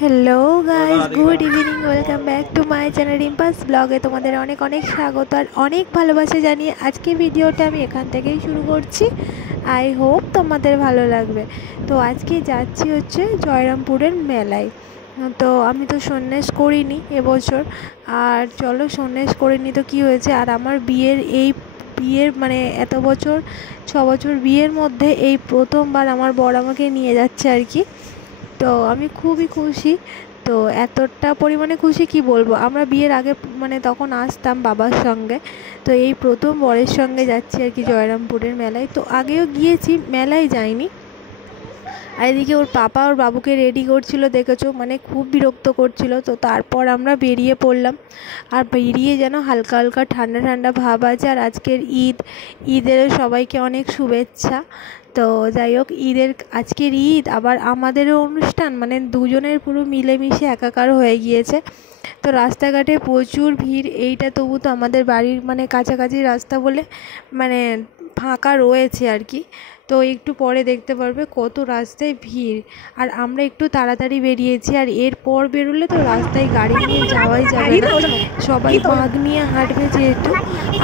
Hello guys, good evening, welcome back to my channel রিম্পাস ব্লগে তোমাদের অনেক অনেক স্বাগত আর অনেক ভালোবাসা জানিয়ে আজকে ভিডিওটা আমি এখান থেকেই শুরু করছি। আই হোপ তোমাদের ভালো লাগবে। তো আজকে যাচ্ছি হচ্ছে জয়রামপুরের মেলায়। তো আমি তো সন্ন্যাস করিনি এবছর, আর চলো সন্ন্যাস করিনি তো কী হয়েছে, আর আমার বিয়ের মানে এত বছর 6 বছর বিয়ের মধ্যে এই প্রথমবার আমার বর আমাকে নিয়ে যাচ্ছে আর কি। তো আমি খুবই খুশি। তো এতটা পরিমাণে খুশি কি বলবো, আমরা বিয়ের আগে মানে তখন আসতাম বাবার সঙ্গে, তো এই প্রথম বরের সঙ্গে যাচ্ছি আর কি জয়রামপুরের মেলায়। তো আগেও গিয়েছি, মেলায় যাইনি। আর এদিকে ওর পাপা ওর বাবুকে রেডি করছিল, দেখেছো, মানে খুব বিরক্ত করছিল। তো তারপর আমরা বেরিয়ে পড়লাম, আর বেরিয়ে যেন হালকা হালকা ঠান্ডা ঠান্ডা ভাব আছে। আর আজকের ঈদেরও সবাইকে অনেক শুভেচ্ছা। তো যাই হোক, আজকের ঈদ আবার আমাদেরও অনুষ্ঠান, মানে দুজনের পুরো মিলেমিশে একাকার হয়ে গিয়েছে। তো রাস্তাঘাটে প্রচুর ভিড়, এইটা তবু তো আমাদের বাড়ির মানে কাছাকাছি রাস্তা বলে মানে ফাঁকা রয়েছে আর কি। তো একটু পরে দেখতে পারবে কত রাস্তায় ভিড়। আর আমরা একটু তাড়াতাড়ি বেরিয়েছি, আর এরপর বেরোলে তো রাস্তায় গাড়ি নিয়ে যাওয়াই যাবে না, সবাই বাঁক নিয়ে হাঁটবে যেহেতু।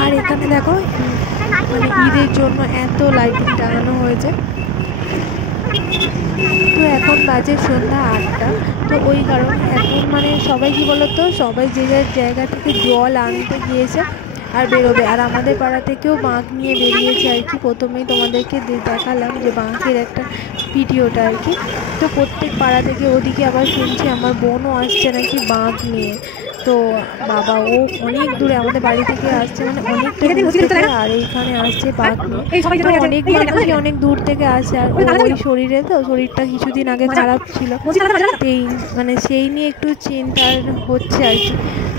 আর এখানে দেখো মানে ঈদের জন্য এত লাইটিং টাঙানো হয়েছে। তো এখন বাজে সন্ধ্যা 8টা। তো ওই কারণে এখন মানে সবাই কী বলতো, সবাই যে যার জায়গা থেকে জল আনতে গিয়েছে আর বেরোবে। আর আমাদের পাড়া থেকেও বাঁক নিয়ে বেরিয়েছে আর কি। প্রথমেই তোমাদেরকে দেখালাম যে বাঁকের একটা ভিডিওটা আর কি। তো প্রত্যেক পাড়া থেকে, ওদিকে আবার শুনছি আমার বোনও আসছে নাকি বাঁক নিয়ে। তো বাবা, ও অনেক দূরে আমাদের বাড়ি থেকে আসছে, মানে অনেকটা দূর থেকে, আর এইখানে আসছে বাঁক নিয়ে। তো অনেক মানুষই অনেক দূর থেকে আসে। আর ওই শরীরটা কিছুদিন আগে খারাপ ছিল, সেই নিয়ে একটু চিন্তার হচ্ছে আর কি।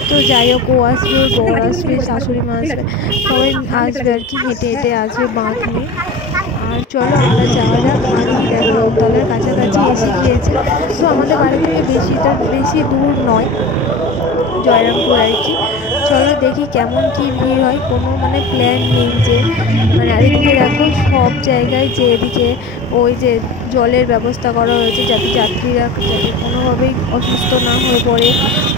তো যাই হোক, ও আসবে, ওর বর আসবে, শাশুড়ি মা আসবে, সবাই আসবে আর কি, হেঁটে হেঁটে আসবে বাঁক নিয়ে। আর চলো আমরা যাওয়া যাক। আমি দেখো রথতলার কাছাকাছি এসে গিয়েছে। তো আমাদের বাড়ি থেকে বেশি দূর নয় জয়রামপুর আর কি। চলো দেখি কেমন কি ভিড় হয়, কোনো মানে প্ল্যান নেই যে মানে। আর এদিকে দেখো সব জায়গায় যে এদিকে ওই যে জলের ব্যবস্থা করা হয়েছে, যাতে যাত্রীরা যাতে কোনোভাবেই অসুস্থ না হয়ে পড়ে,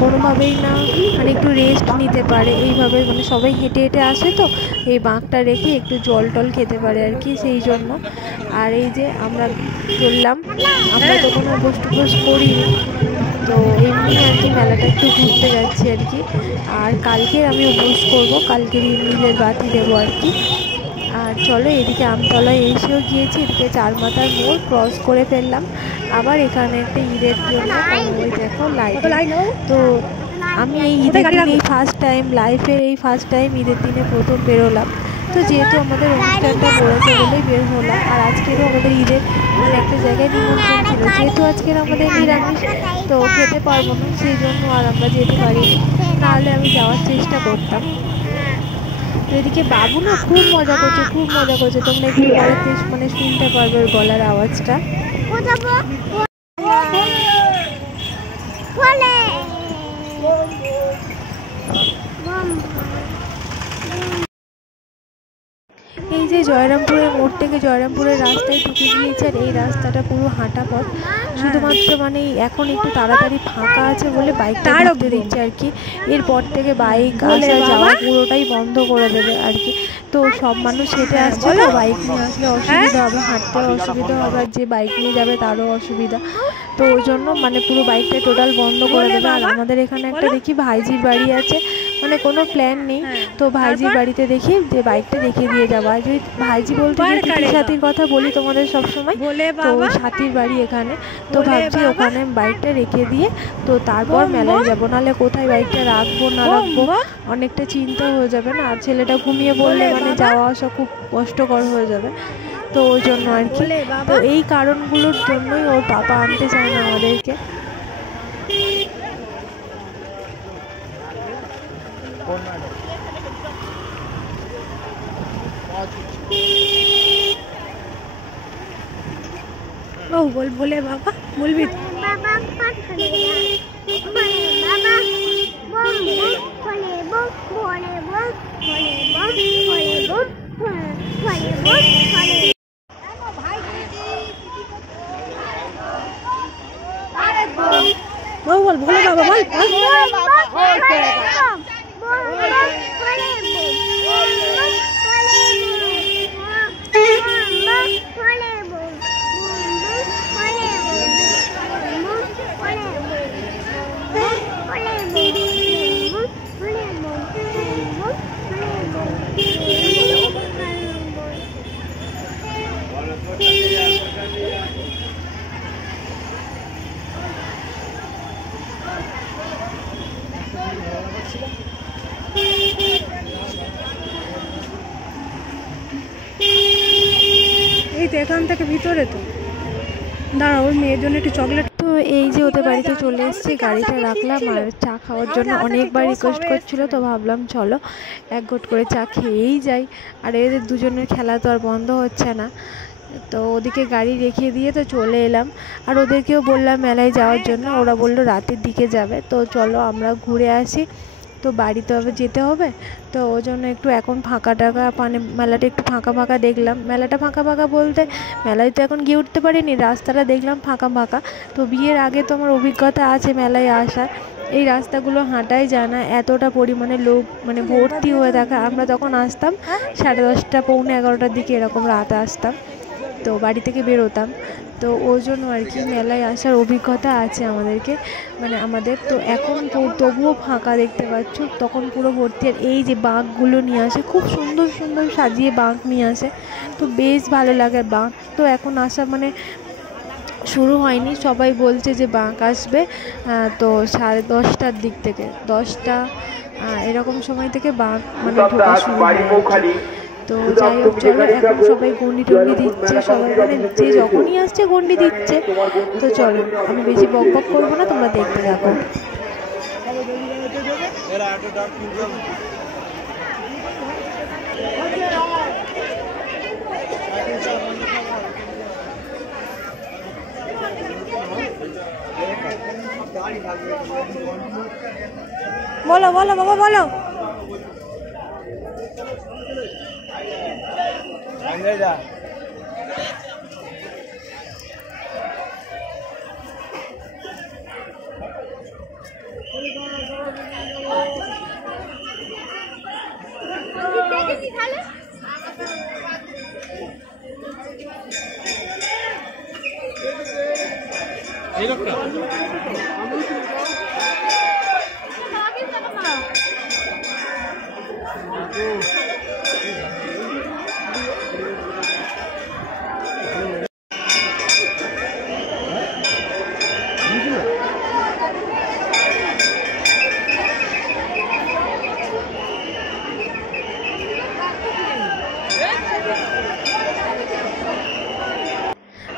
কোনোভাবেই না মানে একটু রেস্ট নিতে পারে, এইভাবে মানে সবাই হেঁটে হেঁটে আসে, তো এই বাঁকটা রেখে একটু জল টল খেতে পারে আর কি, সেই জন্য। আর এই যে আমরা চললাম, আমরা তো কোনো উপোস করিনি, তো এমনি আর কি মেলাটা একটু ঘুরতে যাচ্ছি আর কি। আর কালকে আমি উপোস করবো, কালকে নীলের বাতি দেবো আর কি। আর চলো এদিকে আমতলায় এসেও গিয়েছি, এদিকে চারমাথার মোড় ক্রস করে ফেললাম। আবার এখানে একটা ঈদের জন্য ওই দেখো লাইট। তো আমি এই ঈদের দিন ফার্স্ট টাইম ঈদের দিনে প্রথম বেরোলাম। তো যেহেতু আমাদের অনুষ্ঠানটা পড়েছে বলেই বের হলাম। আর আজকেরও আমাদের ঈদের মানে একটা জায়গায় নিমন্ত্রণ ছিল, যেহেতু আজকের আমাদের নিরামিষ তো খেতে পারবো না, সেই জন্য আর আমরা যেতে পারিনি, নাহলে আমি যাওয়ার চেষ্টা করতাম। তো এদিকে বাবু না খুব মজা করছে, তোমরা একটু পরে মানে শুনতে পারবে ওর গলার আওয়াজটা। এই যে জয়রামপুরের মোড় থেকে জয়রামপুরের রাস্তায় ঢুকে গিয়েছে, আর এই রাস্তাটা পুরো হাঁটা পথ, শুধুমাত্র মানে এখন একটু তাড়াতাড়ি ফাঁকা আছে বলে বাইকটা ঢুকতে দিচ্ছে আর কি। এরপর থেকে বাইক আসা যাওয়া পুরোটাই বন্ধ করে দেবে আর কি। তো সব মানুষ হেঁটে আসছে, তো বাইক নিয়ে আসলে অসুবিধা হবে, হাঁটতেও অসুবিধা হবে, আর যে বাইক নিয়ে যাবে তারও অসুবিধা। তো ওই জন্য মানে পুরো বাইকটা টোটাল বন্ধ করে দেবে। আর আমাদের এখানে একটা দেখি ভাইজির বাড়ি আছে, মানে কোনো প্ল্যান নেই, তো ভাইজির বাড়িতে দেখি যে বাইকটা রেখে দিয়ে যাবো। আর যদি ভাইজি বলতে গিয়ে সাথীর কথা বলি তোমাদের সবসময়, তো সাথীর বাড়ি এখানে, তো ভাবছি ওখানে বাইকটা রেখে দিয়ে তো তারপর মেলায় যাবো, নাহলে কোথায় বাইকটা রাখবো না রাখবো অনেকটা চিন্তা হয়ে যাবে না। আর ছেলেটা ঘুমিয়ে পড়লে মানে যাওয়া আসা খুব কষ্টকর হয়ে যাবে, তো ওই জন্য আর কি। তো এই কারণগুলোর জন্যই ওর পাপা আনতে চায় না আমাদেরকে। বল বলে বাবা বলবি বল ভোলে বাবা বল। এই তো এখান থেকে ভিতরে তো দাঁড়া, ওই মেয়ের জন্য একটু চকলেট। তো এই যে ওদের বাড়িতে চলে এসেছি, গাড়িটা রাখলাম আর চা খাওয়ার জন্য অনেকবার রিকোয়েস্ট করছিল, তো ভাবলাম চলো এক গোট করে চা খেয়েই যাই। আর এদের দুজনের খেলা তো আর বন্ধ হচ্ছে না, তো ওদিকে গাড়ি রেখে দিয়ে তো চলে এলাম। আর ওদেরকেও বললাম মেলায় যাওয়ার জন্য, ওরা বললো রাতের দিকে যাবে, তো চলো আমরা ঘুরে আসি, তো বাড়িতে আবার যেতে হবে। তো ওই জন্য একটু এখন ফাঁকা টাকা মানে মেলাটা একটু ফাঁকা ফাঁকা দেখলাম। মেলাটা ফাঁকা ফাঁকা বলতে মেলায় তো এখন গিয়ে উঠতে পারিনি, রাস্তাটা দেখলাম ফাঁকা ফাঁকা। তো বিয়ের আগে তো আমার অভিজ্ঞতা আছে মেলায় আসার, এই রাস্তাগুলো হাঁটাই যায় না, এতটা পরিমাণে লোক মানে ভর্তি হয়ে থাকে। আমরা তখন আসতাম 10:30 পৌনে 11টার দিকে, এরকম রাত আসতাম, তো বাড়ি থেকে বেরোতাম। তো ওই জন্য আর কি মেলায় আসার অভিজ্ঞতা আছে আমাদেরকে, মানে আমাদের। তো এখন তবুও ফাঁকা দেখতে পাচ্ছ, তখন পুরো ভর্তি। আর এই যে বাঁকগুলো নিয়ে আসে, খুব সুন্দর সুন্দর সাজিয়ে বাঁক নিয়ে আসে, তো বেশ ভালো লাগে বাঁক। তো এখন আসা মানে শুরু হয়নি, সবাই বলছে যে বাঁক আসবে তো 10:30টার দিক থেকে, 10টা এরকম সময় থেকে বাঁক মানে ঢোকা শুরু হয়। তো যাই হোক চলো, এখন সবাই গন্ডি টন্ডি দিচ্ছে, সবাই মানে যে যখনই আসছে গন্ডি দিচ্ছে। তো চলো আমি বেশি বক বক করবো না, তোমরা দেখতে থাকো। বলো বলো বাবা বলো।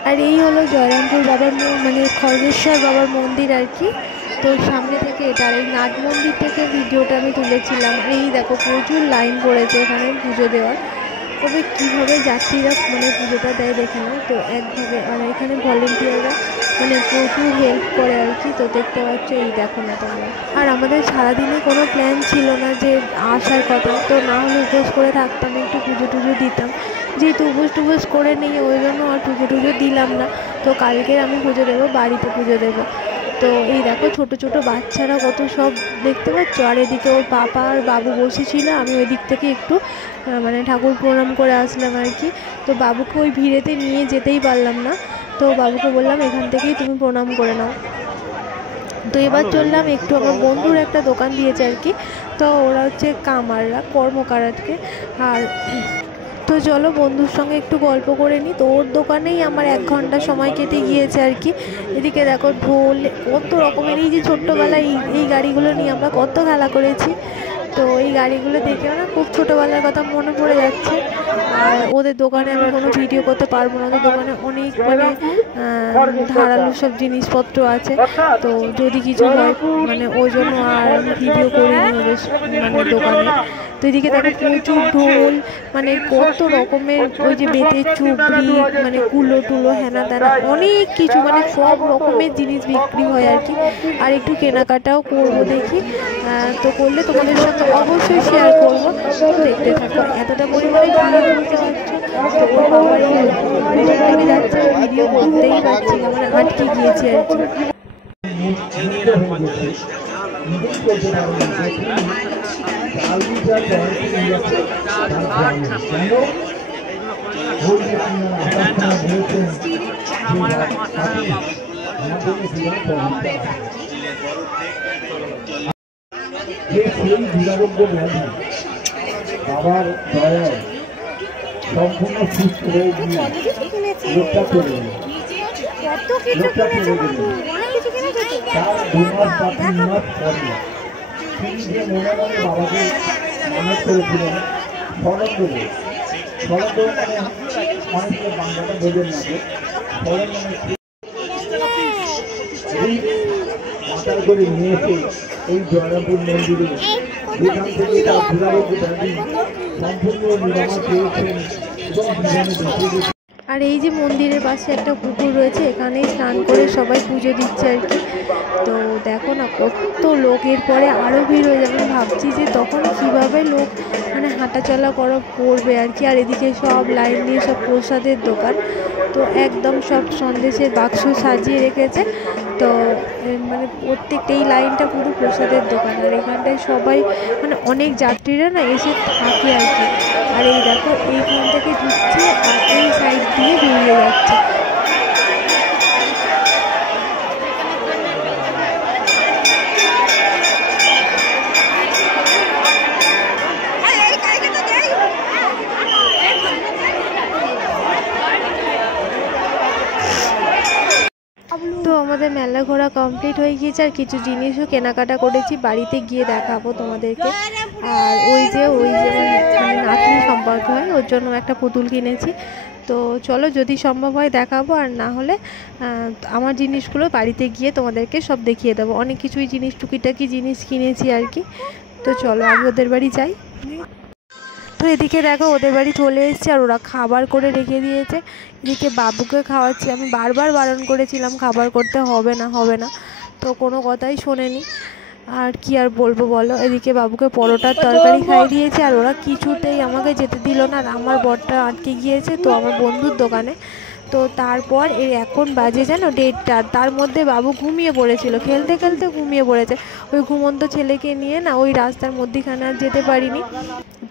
আর এই হলো জয়রামপুর বাবার মানে খড়গেশ্বর বাবার মন্দির আর কি। তো সামনে থেকে এটা, এই নাট মন্দির থেকে ভিডিওটা আমি তুলেছিলাম। এই দেখো প্রচুর লাইন পড়েছে এখানে পুজো দেওয়ার, তবে কীভাবে যাত্রীরা মানে পুজোটা দেয় দেখে না। তো একভাবে আর এখানে ভলেন্টিয়াররা মানে প্রচুর হেল্প করে আর কি। তো দেখতে পাচ্ছ, এই দেখো না তোমরা। আর আমাদের সারাদিনে কোনো প্ল্যান ছিল না যে আসার কথা, তো না হলে উপোস করে থাকতাম, একটু পুজো টুজো দিতাম। যেহেতু উপোস টুপোস করে নেই ওই জন্য আর পুজো টুজো দিলাম না। তো কালকের আমি পুজো দেবো, বাড়িতে পুজো দেবো। তো এই দেখো ছোট ছোট বাচ্চারা কত সব দেখতে পাচ্ছ। আর এদিকে ওর পাপা আর বাবু বসেছিল, আমি ওই দিক থেকে একটু মানে ঠাকুর প্রণাম করে আসলাম আর কি। তো বাবুকে ওই ভিড়েতে নিয়ে যেতেই পারলাম না, তো বাবুকে বললাম এখান থেকেই তুমি প্রণাম করে নাও। তো এবার চললাম একটু, আমার বন্ধুর একটা দোকান দিয়েছে আর কি, তো ওরা হচ্ছে কামাররা, কর্মকার আজকে। আর তো চলো বন্ধুর সঙ্গে একটু গল্প করে নিই। তো ওর দোকানেই আমার 1 ঘন্টা সময় কেটে গিয়েছে আর কি। এদিকে দেখো ঢোল কত রকমের, এই যে ছোট্টোবেলায় এই গাড়িগুলো নিয়ে আমরা কত খেলা করেছি। তো এই গাড়িগুলো দেখেও না খুব ছোটোবেলার কথা মনে পড়ে যাচ্ছে। আর ওদের দোকানে আমি কোনো ভিডিও করতে পারবো না, ওদের দোকানে অনেক মানে ধারালো সব জিনিসপত্র আছে। তো যদি কিছু হয় মানে ওই জন্য আর আমি ভিডিও করিনি ওদের মানে দোকানে। তো এদিকে দেখো প্রচুর ঢোল, মানে কত রকমের ওই যে বেতের চুবড়ি, মানে কুলো টুলো হেনা তেনা অনেক কিছু, মানে সব রকমের জিনিস বিক্রি হয় আর কি। আর একটু কেনাকাটাও করবো দেখি, তো করলে তোমাদের সাথে অবশ্যই শেয়ার করবো। দেখতে থাকো, এতটা পরিমাণে ভিডিও করতে পারছো। তো ওর বাবার এই যাচ্ছে, ভিডিও করতেই পারছি না, মানে আটকে গিয়েছি আর কি। বাবার দয়ায় সম্পূর্ণ সুস্থ হয়ে গিয়ে লোকটা চলে গেল। লোকটা চলে গেল তার 2 মাস বা 3 মাস পরে তিনি যে মনে মনে বাবাকে মানত করেছিলেন স্মরণ দেবো। স্মরণ দেবো মানে মানুষকে বাংলাটা বোঝেন না যে স্মরণ মানে মাতার করে নিয়ে এসে এই জয়রামপুর মন্দিরে যেখান থেকে তার ঘোরাবো দাদি সম্পূর্ণ নিরাময় পেয়েছেন এবং জীবনে বেঁচে। আর এই যে মন্দিরের পাশে একটা পুকুর রয়েছে, এখানেই স্নান করে সবাই পুজো দিচ্ছে আর কি। তো দেখো না কত লোকের পরে আরও ভিড় হয়ে যাবে। ভাবছি যে তখন কীভাবে লোক মানে হাঁটাচলা করবে আর কি। আর এদিকে সব লাইন দিয়ে সব প্রসাদের দোকান, তো একদম সব সন্দেশের বাক্স সাজিয়ে রেখেছে। তো মানে প্রত্যেকটা এই লাইনটা পুরো প্রসাদের দোকান। আর এখানটায় সবাই মানে অনেক যাত্রীরা না এসে থাকে আর কি। আর এই দেখো এইখান থেকে ঢুকছে আর এই সাইড দিয়ে বেরিয়ে যাচ্ছে। তো আমাদের মেলা ঘোরা কমপ্লিট হয়ে গিয়েছে, আর কিছু জিনিসও কেনাকাটা করেছি, বাড়িতে গিয়ে দেখাবো তোমাদেরকে। আর ওই যে মানে নাতনি সম্পর্ক হয়, ওর জন্য একটা পুতুল কিনেছি। তো চলো যদি সম্ভব হয় দেখাবো, আর না হলে আমার জিনিসগুলো বাড়িতে গিয়ে তোমাদেরকে সব দেখিয়ে দেবো। অনেক কিছুই জিনিস টুকিটাকি জিনিস কিনেছি আর কি। তো চলো আগে ওদের বাড়ি যাই। তো এদিকে দেখো ওদের বাড়ি চলে এসেছে, আর ওরা খাবার করে রেখে দিয়েছে। এদিকে বাবুকে খাওয়াচ্ছি। আমি বারবার বারণ করেছিলাম খাবার করতে হবে না, তো কোনো কথাই শোনেনি। আর কি আর বলবো বলো। এদিকে বাবুকে পরোটার তরকারি খাইয়ে দিয়েছে, আর ওরা কিছুতেই আমাকে যেতে দিল না। আর আমার বরটা আটকে গিয়েছে তো আমার বন্ধুর দোকানে। তো তারপর এখন বাজে যেন 1:30, তার মধ্যে বাবু ঘুমিয়ে পড়েছিল, খেলতে খেলতে ঘুমিয়ে পড়েছে। ওই ঘুমন্ত ছেলেকে নিয়ে না ওই রাস্তার মধ্যেখানে আর যেতে পারিনি,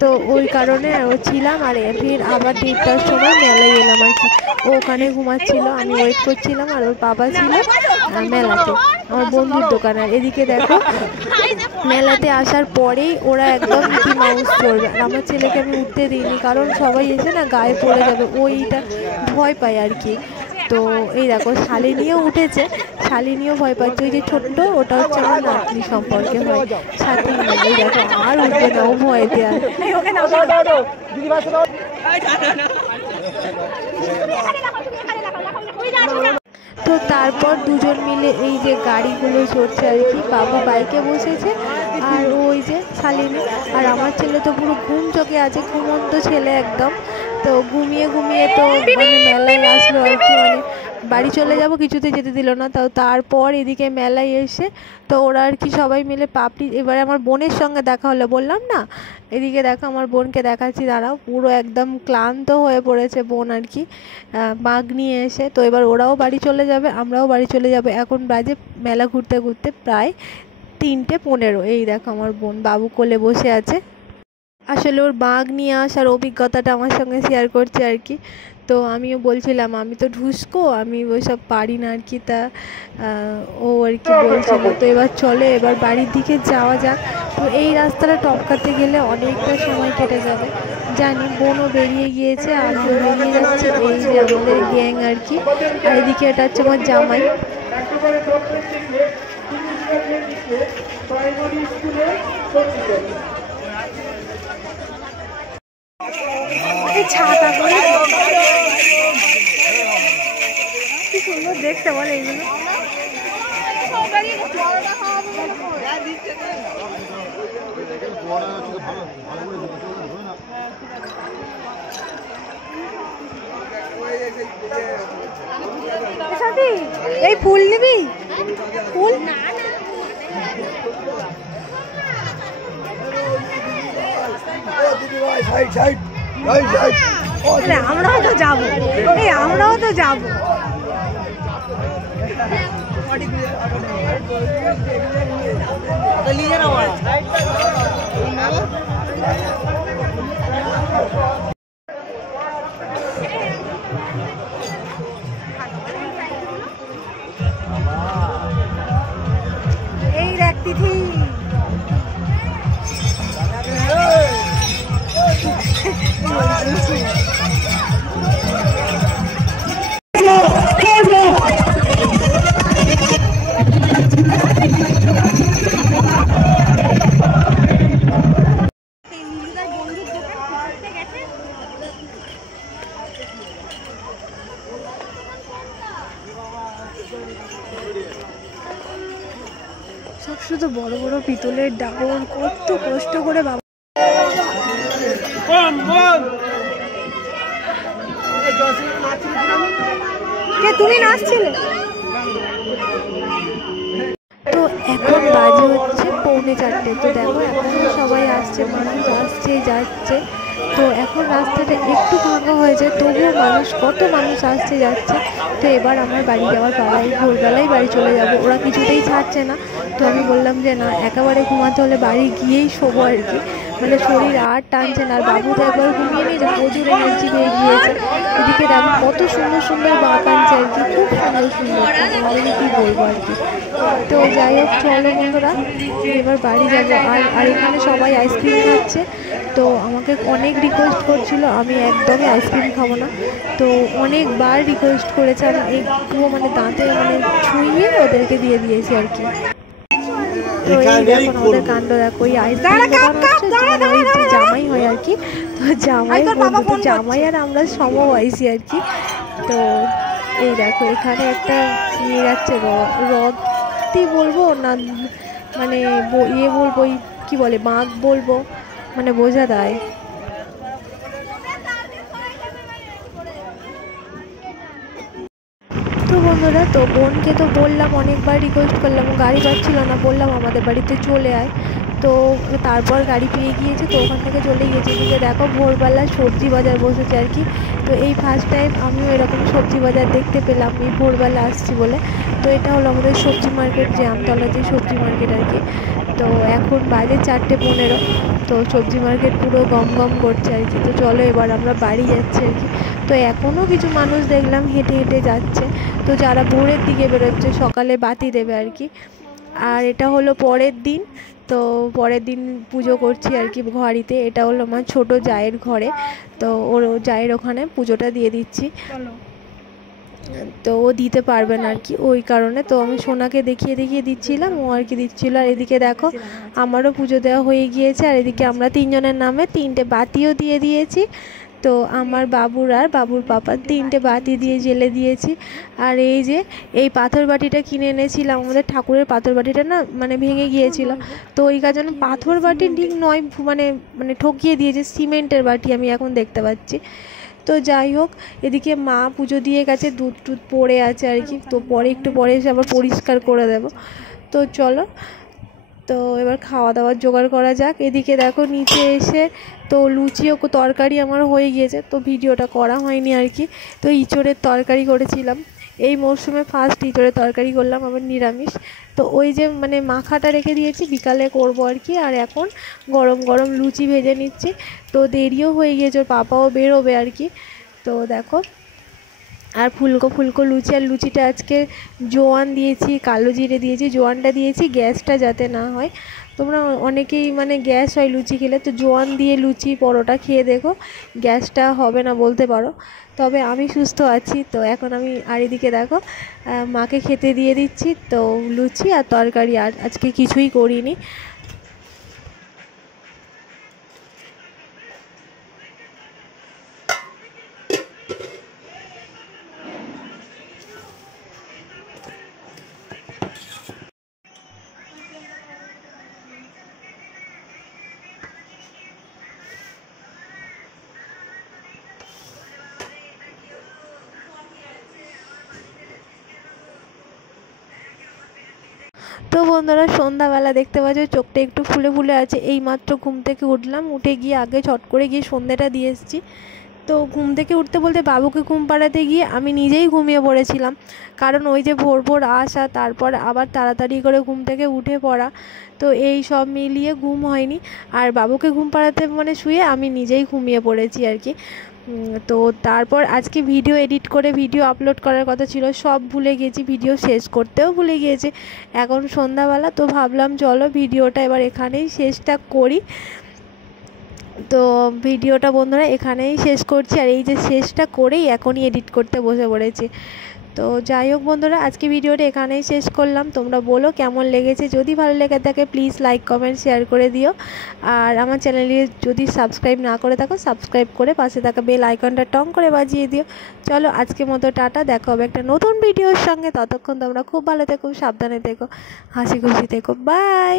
তো ওই কারণে ছিলাম। আর ফির আবার 1:30টার সময় মেলায় এলাম আর কি। ও ওখানে ঘুমাচ্ছিল, আমি ওয়েট করছিলাম। আর ওর বাবা ছিল মেলাতে, আমার বন্ধুর দোকান। আর এদিকে দেখো মেলাতে আসার পরেই ওরা একদম মিকি মাউস চড়বে। আর আমার ছেলেকে আমি উঠতে দিইনি, কারণ সবাই এসে না গায়ে পড়ে যাবে, ওইটা ভয় পায় আর কি। তো এই দেখো শালিনীও উঠেছে, শালিনীও ভয় পাচ্ছে। ওই যে ছোট্ট ওটা হচ্ছে আমার নাতনি সম্পর্কে হয়, সাথে এই দেখো আর উঠবে না, ও ভয়তে। আর তো তারপর দুজন মিলে এই যে গাড়িগুলো চড়ছে আর কি। বাবু বাইকে বসেছে আর ওই যে শালিনী। আর আমার ছেলে তো পুরো ঘুম চোখে আছে, ঘুমন্ত ছেলে একদম। তো ঘুমিয়ে তো মানে মেলায় আসলো আর কি। মানে বাড়ি চলে যাব কিছুতে যেতে দিল না। তারপর এদিকে মেলায় এসে তো ওরা আর কি সবাই মিলে পাপড়ি। এবারে আমার বোনের সঙ্গে দেখা হলো, বললাম না। এদিকে দেখো আমার বোনকে দেখাচ্ছি, দাঁড়াও। পুরো একদম ক্লান্ত হয়ে পড়েছে বোন আর কি, বাঘ নিয়ে এসে। তো এবার ওরাও বাড়ি চলে যাবে, আমরাও বাড়ি চলে যাবে। এখন বাজে মেলা ঘুরতে ঘুরতে প্রায় 3:15। এই দেখো আমার বোন বাবু কোলে বসে আছে। আসলে ওর বাঘ নিয়ে আসার অভিজ্ঞতাটা আমার সঙ্গে শেয়ার করছে আর কি। তো আমিও বলছিলাম আমি তো ঢুসকো, আমি ওইসব পারি না আর কি। তা ও আর কি বলছিল। তো এবার চলে এবার বাড়ির দিকে যাওয়া যাক। তো এই রাস্তাটা টপকাতে গেলে অনেকটা সময় কেটে যাবে জানি। বোনও বেরিয়ে গিয়েছে, আমিও বেরিয়ে যাচ্ছি। এই যে আমাদের গ্যাং আর কি। আর এদিকে এটা হচ্ছে আমার জামাই। ছাতা করে কি সুন্দর দেখতে বলে এইগুলো। এই ফুল নিবি? ফুল আমরাও তো যাবো, আমরাও তো যাবো। এই দেখ তিথি সব শুধু বড় বড় পিতলের ডাবর, কত কষ্ট করে বাবা। কে তুমি নাচছিলে? তো এখন বাজে হচ্ছে 3:45। তো দেখো এখন সবাই আসছে, মানুষ আসছে যাচ্ছে। তো এখন রাস্তাটা একটু ফাঁকা হয়েছে, তবুও কত মানুষ আসছে যাচ্ছে। তো এবার আমার বাড়ি যাওয়ার পাড়ায়, ভোরবেলায় বাড়ি চলে যাব। ওরা কিছুতেই ছাড়ছে না। তো আমি বললাম যে না, একেবারে ঘুমাতে হলে বাড়ি গিয়েই শোবো আর কি, মানে শরীর আর টানছে না। আর বাবু তো একবার ঘুমিয়ে নিয়েছে, প্রচুর এনার্জি হয়ে গিয়েছে। এদিকে দেখো কত সুন্দর সুন্দর বাঁক আনছে আর কি, খুব সুন্দর সুন্দর, তোমাদেরকে কী বলবো আর কি। তো যাই হোক, চলো বন্ধুরা এবার বাড়ি যাবো। আর এখানে সবাই আইসক্রিম খাচ্ছে। তো আমাকে অনেক রিকোয়েস্ট করছিল, আমি একদমই আইসক্রিম খাবো না। তো অনেকবার রিকোয়েস্ট করেছে, আমি একটুও মানে দাঁতে মানে ছুঁয়ে ওদেরকে দিয়ে দিয়েছি আর কি। তো এই দেখো আমাদের কাণ্ড দেখো, ওই আইসক্রিম দোকান হচ্ছে, মানে ওই যে জামাই হয় আর কি। তো জামাই বন্ধু, তো জামাই আর আমরা সমবয়সী আর কি। তো এই দেখো এখানে একটা নিয়ে যাচ্ছে রথটি বলবো না, মানে ইয়ে বলবো, কী বলে, বাঁক বলবো, মানে বোঝা দেয়। তো বন্ধুরা, তো বোনকে তো বললাম, অনেকবার রিকোয়েস্ট করলাম, গাড়ি পাচ্ছিল না, বললাম আমাদের বাড়িতে চলে আয়। তো তারপর গাড়ি পেয়ে গিয়েছে, তো ওখান থেকে চলে গিয়েছে। এদিকে দেখো ভোরবেলা সবজি বাজার বসেছে আর কি। তো এই ফার্স্ট টাইম আমিও এরকম সবজি বাজার দেখতে পেলাম, এই ভোরবেলা আসছি বলে। তো এটা হলো আমাদের সবজি মার্কেট, যে আমতলা যে সবজি মার্কেট আর কি। তো এখন বাজে 4:15। তো সবজি মার্কেট পুরো গম গম করছে আর কি। তো চলো এবার আমরা বাড়ি যাচ্ছি আর কি। তো এখনও কিছু মানুষ দেখলাম হেঁটে হেঁটে যাচ্ছে। তো যারা ভোরের দিকে বেরোচ্ছে, সকালে বাতি দেবে আর কি। আর এটা হলো পরের দিন। তো পরের দিন পুজো করছি আর কি ঘড়িতে। এটা হলো আমার ছোটো জায়ের ঘরে। তো ওর জায়ের ওখানে পুজোটা দিয়ে দিচ্ছি। তো ও দিতে পারবে না আর কি, ওই কারণে। তো আমি সোনাকে দেখিয়ে দেখিয়ে দিচ্ছিলাম, ও আর কি দিচ্ছিলো। আর এদিকে দেখো আমারও পুজো দেওয়া হয়ে গিয়েছে। আর এদিকে আমরা 3 জনের নামে 3টে বাতিও দিয়ে দিয়েছি। তো আমার বাবুর আর বাবুর পাপার 3টে বাতি দিয়ে জ্বেলে দিয়েছি। আর এই যে এই পাথর বাটিটা কিনে এনেছিলাম, আমাদের ঠাকুরের পাথর বাটিটা না মানে ভেঙে গিয়েছিল। তো ওই কারণে পাথর বাটি ঠিক নয়, মানে মানে ঠকিয়ে দিয়েছে, সিমেন্টের বাটি আমি এখন দেখতে পাচ্ছি। তো যাই হোক, এদিকে মা পুজো দিয়ে গেছে, দুধ টুধ পড়ে আছে আর কি। তো পরে একটু পরে এসে আবার পরিষ্কার করে দেব। তো চলো, তো এবার খাওয়া দাওয়ার জোগাড় করা যাক। এদিকে দেখো নিচে এসে তো লুচি ও তরকারি আমার হয়ে গিয়েছে, তো ভিডিওটা করা হয়নি আর কি। তো ইঁচড়ের তরকারি করেছিলাম, এই মরশুমে ফার্স্ট ইঁচড়ের তরকারি করলাম, আবার নিরামিষ। তো ওই যে মানে মাখাটা রেখে দিয়েছি, বিকালে করব আর কি। আর এখন গরম গরম লুচি ভেজে নিচ্ছি। তো দেরিও হয়ে গিয়েছে, ওর পাপাও বেরোবে আর কি। তো দেখো, আর ফুলকো ফুলকো লুচি। আর লুচিটা আজকে জোয়ান দিয়েছি, কালো জিরে দিয়েছি, জোয়ানটা দিয়েছি গ্যাসটা যাতে না হয়। তোমরা অনেকেই মানে গ্যাস হয় লুচি খেলে, তো জোয়ান দিয়ে লুচি পরোটা খেয়ে দেখো, গ্যাসটা হবে না বলতে পারো। তবে আমি সুস্থ আছি। তো এখন আমি আর এদিকে দেখো মাকে খেতে দিয়ে দিচ্ছি। তো লুচি আর তরকারি, আর আজকে কিছুই করিনি। তো বন্ধুরা, সন্ধ্যাবেলা দেখতে পাচ্ছ চোখটা একটু ফুলে ফুলে আছে। এইমাত্র ঘুম থেকে উঠলাম, উঠে গিয়ে আগে ছট করে গিয়ে সন্ধ্যেটা দিয়ে এসেছি। তো ঘুম থেকে উঠতে বলতে বাবুকে ঘুম পাড়াতে গিয়ে আমি নিজেই ঘুমিয়ে পড়েছিলাম, কারণ ওই যে ভোর ভোর আসা, তারপর আবার তাড়াতাড়ি করে ঘুম থেকে উঠে পড়া, তো এই সব মিলিয়ে ঘুম হয়নি। আর বাবুকে ঘুম পাড়াতে মানে শুয়ে আমি নিজেই ঘুমিয়ে পড়েছি আর কি। তো তারপর আজকে ভিডিও এডিট করে ভিডিও আপলোড করার কথা ছিল, সব ভুলে গেছি, ভিডিও শেষ করতেও ভুলে গিয়েছি। এখন সন্ধ্যাবেলা, তো ভাবলাম চলো ভিডিওটা এবার এখানেই শেষটা করি। তো ভিডিওটা বন্ধুরা এখানেই শেষ করছি, আর এই যে শেষটা করেই এখনই এডিট করতে বসে পড়েছি। তো যাই হোক বন্ধুরা, আজকে ভিডিওটা এখানেই শেষ করলাম। তোমরা বলো কেমন লেগেছে, যদি ভালো লেগে থাকে প্লিজ লাইক কমেন্ট শেয়ার করে দিও। আর আমার চ্যানেলে যদি সাবস্ক্রাইব না করে থাকো, সাবস্ক্রাইব করে পাশে থাকা বেল আইকনটা টং করে বাজিয়ে দিও। চলো আজকের মতো টাটা, দেখা হবে একটা নতুন ভিডিওর সঙ্গে। ততক্ষণ তোমরা খুব ভালো থেকো, সাবধানে থেকো, হাসি খুশি থেকো, বাই।